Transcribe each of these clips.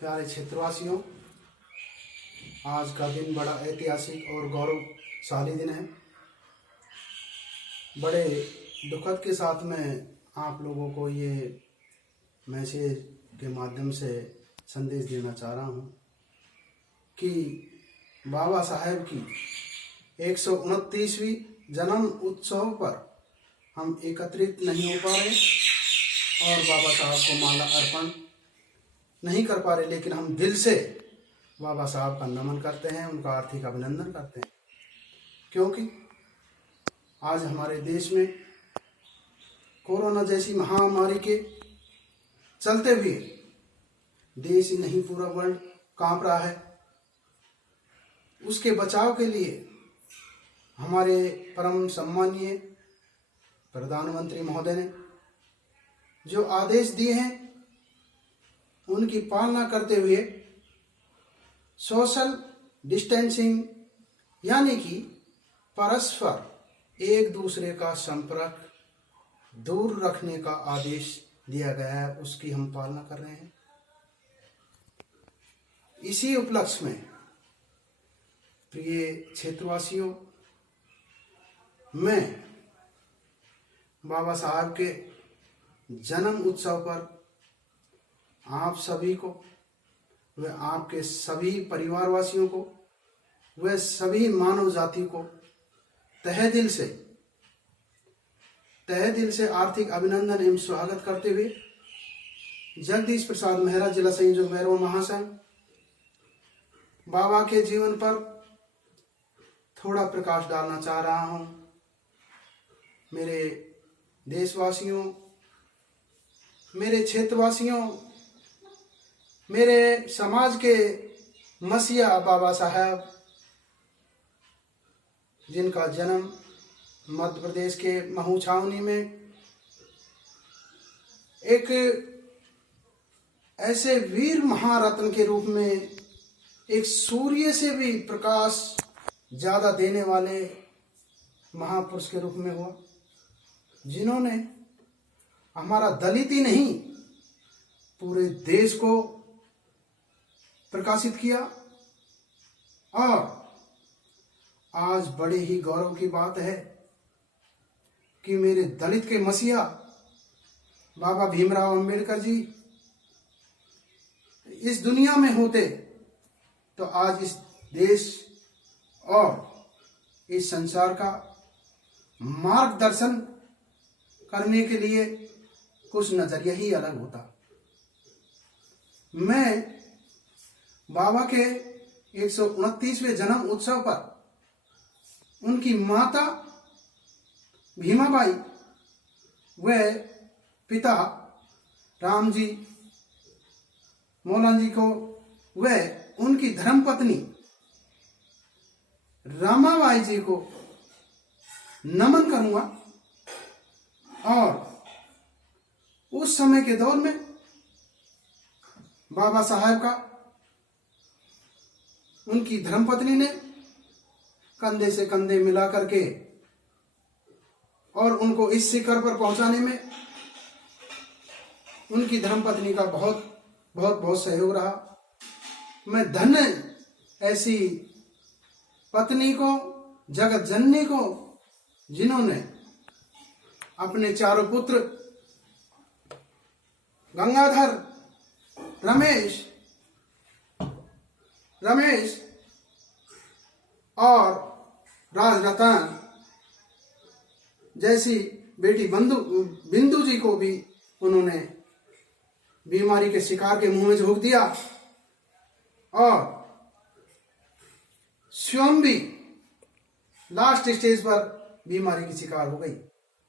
प्यारे क्षेत्रवासियों, आज का दिन बड़ा ऐतिहासिक और गौरवशाली दिन है। बड़े दुखद के साथ में आप लोगों को ये मैसेज के माध्यम से संदेश देना चाह रहा हूँ कि बाबा साहेब की 129वीं जन्म उत्सव पर हम एकत्रित नहीं हो पा रहे और बाबा साहब को माला अर्पण नहीं कर पा रहे, लेकिन हम दिल से बाबा साहब का नमन करते हैं, उनका हार्दिक अभिनंदन करते हैं। क्योंकि आज हमारे देश में कोरोना जैसी महामारी के चलते हुए देश ही नहीं पूरा वर्ल्ड कांप रहा है। उसके बचाव के लिए हमारे परम सम्मानीय प्रधानमंत्री महोदय ने जो आदेश दिए हैं उनकी पालना करते हुए सोशल डिस्टेंसिंग यानी कि परस्पर एक दूसरे का संपर्क दूर रखने का आदेश दिया गया है, उसकी हम पालना कर रहे हैं। इसी उपलक्ष्य में प्रिय क्षेत्रवासियों, मैं बाबा साहब के जन्म उत्सव पर आप सभी को, व आपके सभी परिवारवासियों को, व सभी मानव जाति को तहे दिल से आर्थिक अभिनंदन एवं स्वागत करते हुए जगदीश प्रसाद मेहरा, जिला संयोजक भैरव महासंघ, बाबा के जीवन पर थोड़ा प्रकाश डालना चाह रहा हूँ। मेरे देशवासियों, मेरे क्षेत्रवासियों, मेरे समाज के मसीहा बाबा साहब, जिनका जन्म मध्य प्रदेश के महू छावनी में एक ऐसे वीर महारत्न के रूप में, एक सूर्य से भी प्रकाश ज्यादा देने वाले महापुरुष के रूप में हुआ, जिन्होंने हमारा दलित ही नहीं पूरे देश को प्रकाशित किया। और आज बड़े ही गौरव की बात है कि मेरे दलित के मसीहा बाबा भीमराव अंबेडकर जी इस दुनिया में होते तो आज इस देश और इस संसार का मार्गदर्शन करने के लिए कुछ नजरिया ही अलग होता। मैं बाबा के 129वें जन्म उत्सव पर उनकी माता भीमाबाई व पिता राम जी मौलाना जी को व उनकी धर्मपत्नी रामाबाई जी को नमन करूंगा। और उस समय के दौर में बाबा साहब का उनकी धर्मपत्नी ने कंधे से कंधे मिला करके और उनको इस शिखर पर पहुंचाने में उनकी धर्मपत्नी का बहुत सहयोग रहा। मैं धन्य ऐसी पत्नी को, जगत जननी को, जिन्होंने अपने चारों पुत्र गंगाधर, रमेश और राजरतन जैसी बेटी बिंदु जी को भी उन्होंने बीमारी के शिकार के मुंह में झोंक दिया और स्वयं भी लास्ट स्टेज पर बीमारी की शिकार हो गई।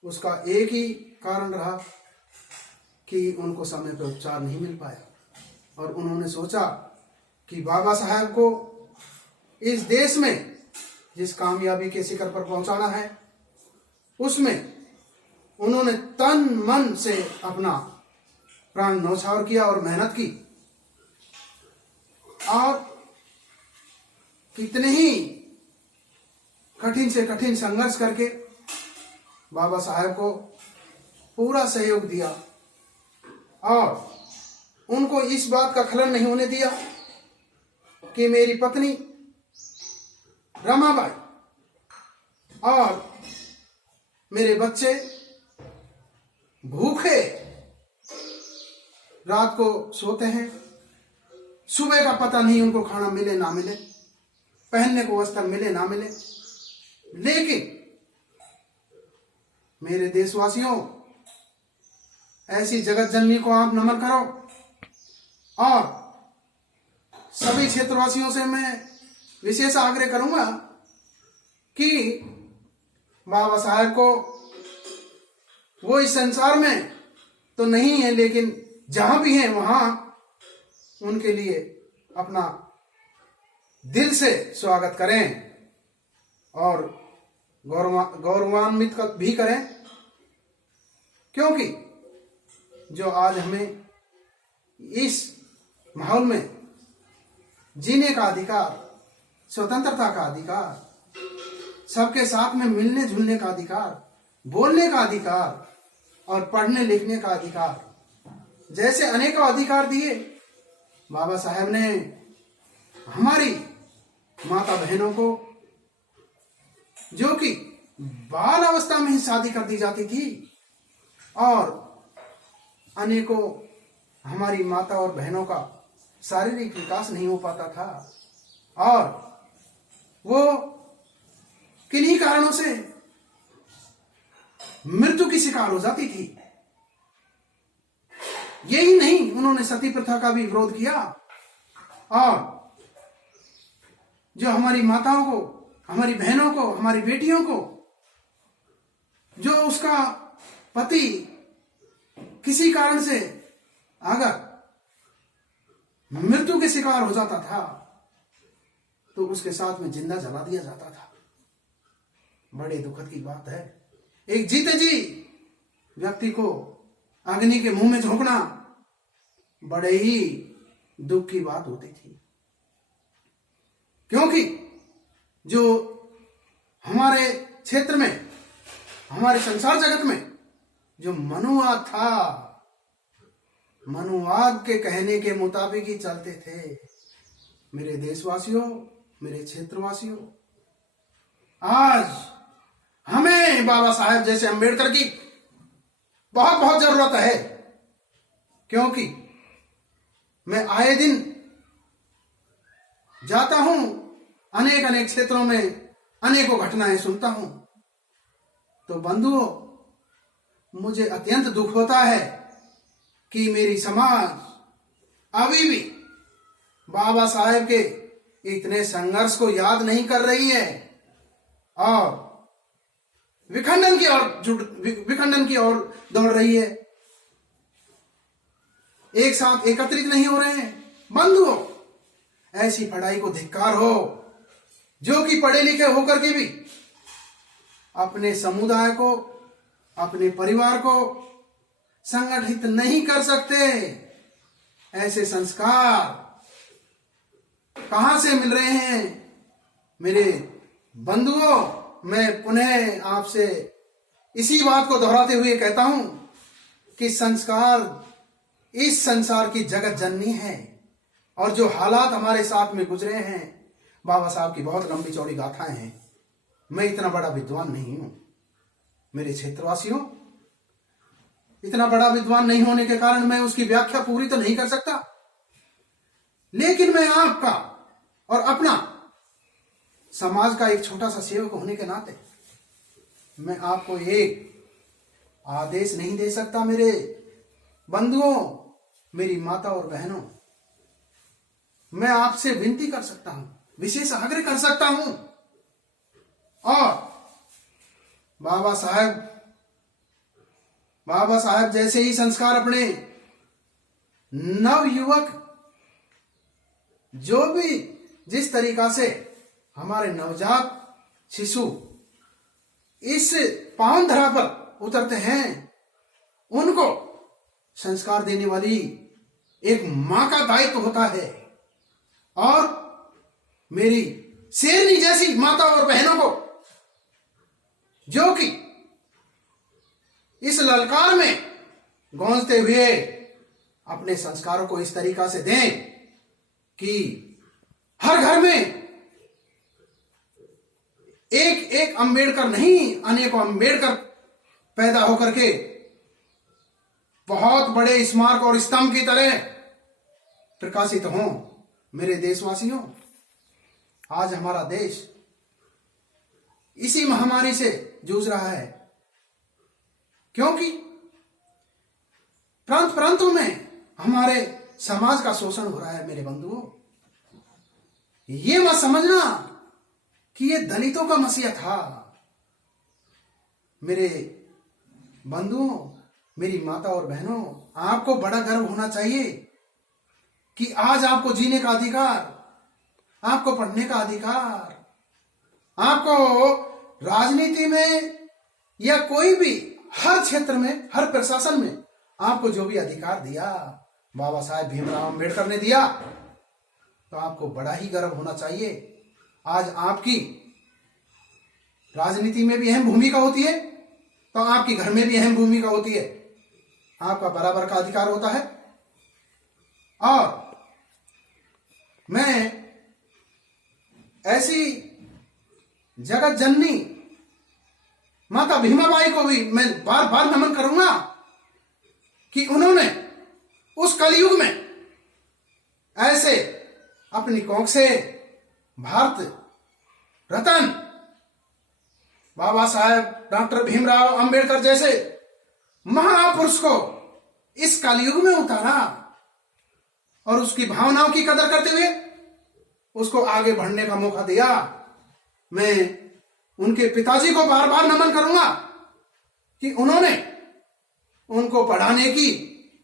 उसका एक ही कारण रहा कि उनको समय पर उपचार नहीं मिल पाया और उन्होंने सोचा कि बाबा साहब को इस देश में जिस कामयाबी के शिखर पर पहुंचाना है, उसमें उन्होंने तन मन से अपना प्राण न्यौछावर किया और मेहनत की। और कितने ही कठिन से कठिन संघर्ष करके बाबा साहब को पूरा सहयोग दिया और उनको इस बात का खलन नहीं होने दिया कि मेरी पत्नी रमाबाई और मेरे बच्चे भूखे रात को सोते हैं, सुबह का पता नहीं उनको खाना मिले ना मिले, पहनने को वस्त्र मिले ना मिले। लेकिन मेरे देशवासियों, ऐसी जगत जननी को आप नमन करो। और सभी क्षेत्रवासियों से मैं विशेष आग्रह करूंगा कि बाबा साहेब को वो इस संसार में तो नहीं है, लेकिन जहां भी हैं वहां उनके लिए अपना दिल से स्वागत करें और गौरवान्वित भी करें, क्योंकि जो आज हमें इस माहौल में जीने का अधिकार, स्वतंत्रता का अधिकार, सबके साथ में मिलने जुलने का अधिकार, बोलने का अधिकार और पढ़ने लिखने का अधिकार, जैसे अनेकों अधिकार दिए, बाबा साहेब ने हमारी माता बहनों को, जो कि बाल अवस्था में ही शादी कर दी जाती थी, और अनेकों हमारी माता और बहनों का शारीरिक विकास नहीं हो पाता था, और वो किन्हीं कारणों से मृत्यु की शिकार हो जाती थी। यही नहीं, उन्होंने सती प्रथा का भी विरोध किया, और जो हमारी माताओं को, हमारी बहनों को, हमारी बेटियों को, जो उसका पति किसी कारण से अगर मृत्यु के शिकार हो जाता था तो उसके साथ में जिंदा जला दिया जाता था। बड़े दुखद की बात है, एक जीते जी व्यक्ति को अग्नि के मुंह में झोंकना बड़े ही दुख की बात होती थी, क्योंकि जो हमारे क्षेत्र में, हमारे संसार जगत में जो मनुवाद था, मनुवाद के कहने के मुताबिक ही चलते थे। मेरे देशवासियों, मेरे क्षेत्रवासियों, आज हमें बाबा साहेब जैसे अंबेडकर की बहुत बहुत जरूरत है, क्योंकि मैं आए दिन जाता हूं, अनेक अनेक क्षेत्रों में अनेकों घटनाएं सुनता हूं, तो बंधुओं, मुझे अत्यंत दुख होता है कि मेरी समाज अभी भी बाबा साहेब के इतने संघर्ष को याद नहीं कर रही है और विखंडन की ओर दौड़ रही है, एक साथ एकत्रित नहीं हो रहे हैं। बंधुओं, ऐसी पढ़ाई को धिक्कार हो, जो कि पढ़े लिखे होकर के भी अपने समुदाय को, अपने परिवार को संगठित नहीं कर सकते। ऐसे संस्कार कहां से मिल रहे हैं? मेरे बंधुओं, मैं पुनः आपसे इसी बात को दोहराते हुए कहता हूं कि संस्कार इस संसार की जगत जननी है, और जो हालात हमारे साथ में गुजरे हैं, बाबा साहब की बहुत लंबी चौड़ी गाथाएं हैं। मैं इतना बड़ा विद्वान नहीं हूं मेरे क्षेत्रवासियों, इतना बड़ा विद्वान नहीं होने के कारण मैं उसकी व्याख्या पूरी तो नहीं कर सकता, लेकिन मैं आपका और अपना समाज का एक छोटा सा सेवक होने के नाते मैं आपको एक आदेश नहीं दे सकता। मेरे बंधुओं, मेरी माता और बहनों, मैं आपसे विनती कर सकता हूं, विशेष आग्रह कर सकता हूं, और बाबा साहेब जैसे ही संस्कार अपने नव युवक, जो भी जिस तरीका से हमारे नवजात शिशु इस पावन धरा पर उतरते हैं, उनको संस्कार देने वाली एक मां का दायित्व होता है, और मेरी शेरनी जैसी माता और बहनों को, जो कि इस ललकार में गूंजते हुए अपने संस्कारों को इस तरीका से दें कि हर घर में एक एक अम्बेडकर नहीं, अनेकों अम्बेडकर पैदा होकर के बहुत बड़े स्मारक और स्तंभ की तरह प्रकाशित हों। मेरे देशवासियों, आज हमारा देश इसी महामारी से जूझ रहा है, क्योंकि प्रांत प्रांतों में हमारे समाज का शोषण हो रहा है। मेरे बंधुओं, ये मत समझना कि ये दलितों का मसीहा था। मेरे बंधुओं, मेरी माता और बहनों, आपको बड़ा गर्व होना चाहिए कि आज आपको जीने का अधिकार, आपको पढ़ने का अधिकार, आपको राजनीति में या कोई भी हर क्षेत्र में, हर प्रशासन में आपको जो भी अधिकार दिया बाबा साहेब भीमराव अम्बेडकर ने दिया, तो आपको बड़ा ही गर्व होना चाहिए। आज आपकी राजनीति में भी अहम भूमिका होती है, तो आपकी घर में भी अहम भूमिका होती है। आपका बराबर का अधिकार होता है। और मैं ऐसी जगत जननी माता भीमाबाई को भी मैं बार बार नमन करूंगा कि उन्होंने उस कलयुग में ऐसे अपनी कोख से भारत रत्न बाबा साहेब डॉक्टर भीमराव अंबेडकर जैसे महापुरुष को इस कलयुग में उतारा और उसकी भावनाओं की कदर करते हुए उसको आगे बढ़ने का मौका दिया। मैं उनके पिताजी को बार बार नमन करूंगा कि उन्होंने उनको पढ़ाने की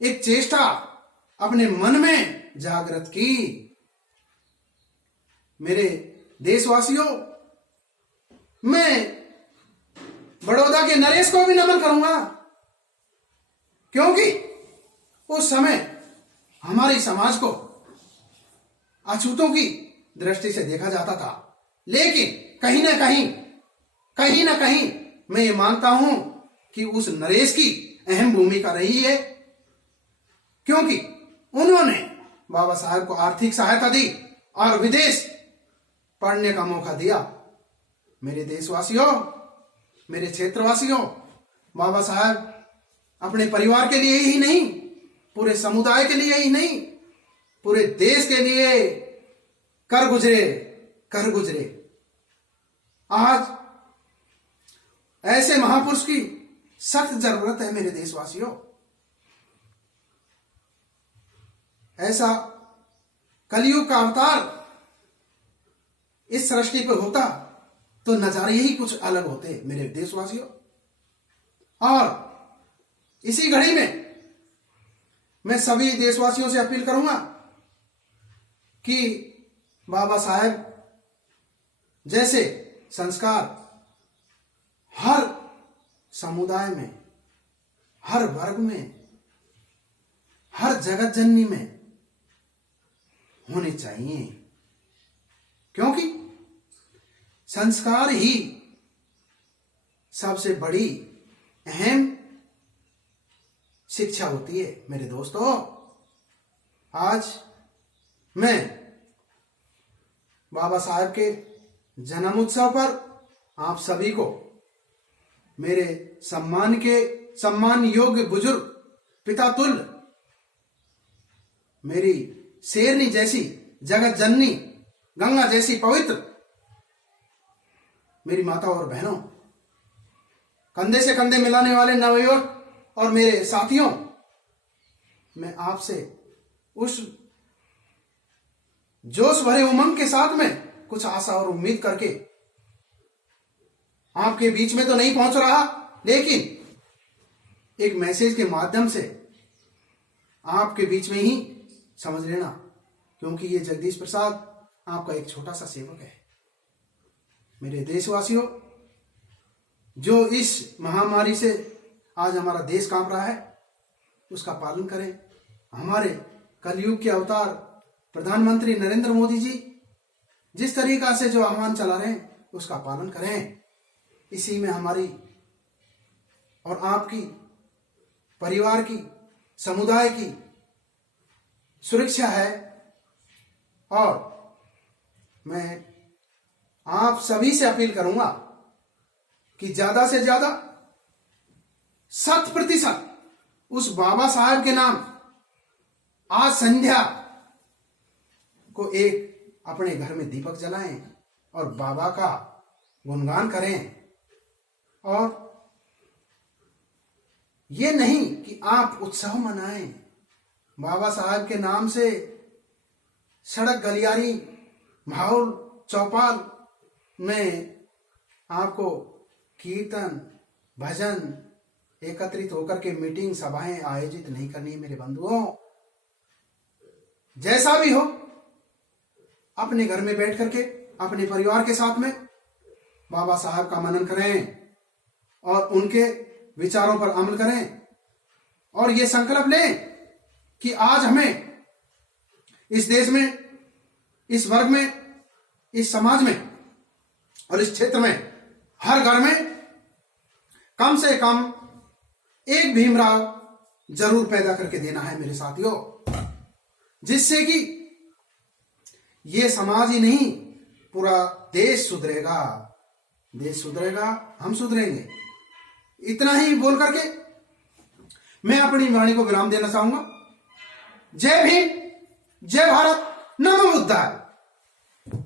एक चेष्टा अपने मन में जागृत की। मेरे देशवासियों, मैं बड़ौदा के नरेश को भी नमन करूंगा, क्योंकि उस समय हमारी समाज को अछूतों की दृष्टि से देखा जाता था, लेकिन कहीं ना कहीं मैं ये मानता हूं कि उस नरेश की अहम भूमिका रही है, क्योंकि उन्होंने बाबा साहब को आर्थिक सहायता दी और विदेश पढ़ने का मौका दिया। मेरे देशवासियों, मेरे क्षेत्रवासियों, बाबा साहब अपने परिवार के लिए ही नहीं, पूरे समुदाय के लिए ही नहीं, पूरे देश के लिए कर गुजरे। आज ऐसे महापुरुष की सख्त जरूरत है। मेरे देशवासियों, ऐसा कलयुग का अवतार इस सृष्टि पे होता तो नजारे ही कुछ अलग होते। मेरे देशवासियों, और इसी घड़ी में मैं सभी देशवासियों से अपील करूंगा कि बाबा साहेब जैसे संस्कार हर समुदाय में, हर वर्ग में, हर जगत जननी में होने चाहिए, क्योंकि संस्कार ही सबसे बड़ी अहम शिक्षा होती है। मेरे दोस्तों, आज मैं बाबा साहब के जन्म उत्सव पर आप सभी को, मेरे सम्मान योग्य बुजुर्ग पिता तुल्य, मेरी शेरनी जैसी जगत जननी, गंगा जैसी पवित्र मेरी माता और बहनों, कंधे से कंधे मिलाने वाले नवयुवक और मेरे साथियों, मैं आपसे उस जोश भरे उमंग के साथ में कुछ आशा और उम्मीद करके आपके बीच में तो नहीं पहुंच रहा, लेकिन एक मैसेज के माध्यम से आपके बीच में ही समझ लेना, क्योंकि ये जगदीश प्रसाद आपका एक छोटा सा सेवक है। मेरे देशवासियों, जो इस महामारी से आज हमारा देश कांप रहा है, उसका पालन करें। हमारे कलयुग के अवतार प्रधानमंत्री नरेंद्र मोदी जी जिस तरीका से जो आह्वान चला रहे हैं, उसका पालन करें। इसी में हमारी और आपकी, परिवार की, समुदाय की सुरक्षा है। और मैं आप सभी से अपील करूंगा कि ज्यादा से ज्यादा 100% उस बाबा साहब के नाम आज संध्या को एक अपने घर में दीपक जलाएं और बाबा का गुणगान करें। और ये नहीं कि आप उत्सव मनाएं, बाबा साहब के नाम से सड़क गलियारी माहौल चौपाल में आपको कीर्तन भजन एकत्रित होकर के मीटिंग सभाएं आयोजित नहीं करनी है मेरे बंधुओं। जैसा भी हो, अपने घर में बैठ करके अपने परिवार के साथ में बाबा साहब का मनन करें और उनके विचारों पर अमल करें और ये संकल्प लें कि आज हमें इस देश में, इस वर्ग में, इस समाज में और इस क्षेत्र में हर घर में कम से कम एक भीमराव जरूर पैदा करके देना है मेरे साथियों, जिससे कि ये समाज ही नहीं पूरा देश सुधरेगा। देश सुधरेगा, हम सुधरेंगे। इतना ही बोल करके मैं अपनी वाणी को विराम देना चाहूंगा। जय भीम, जय भारत, नमो बुद्धाय।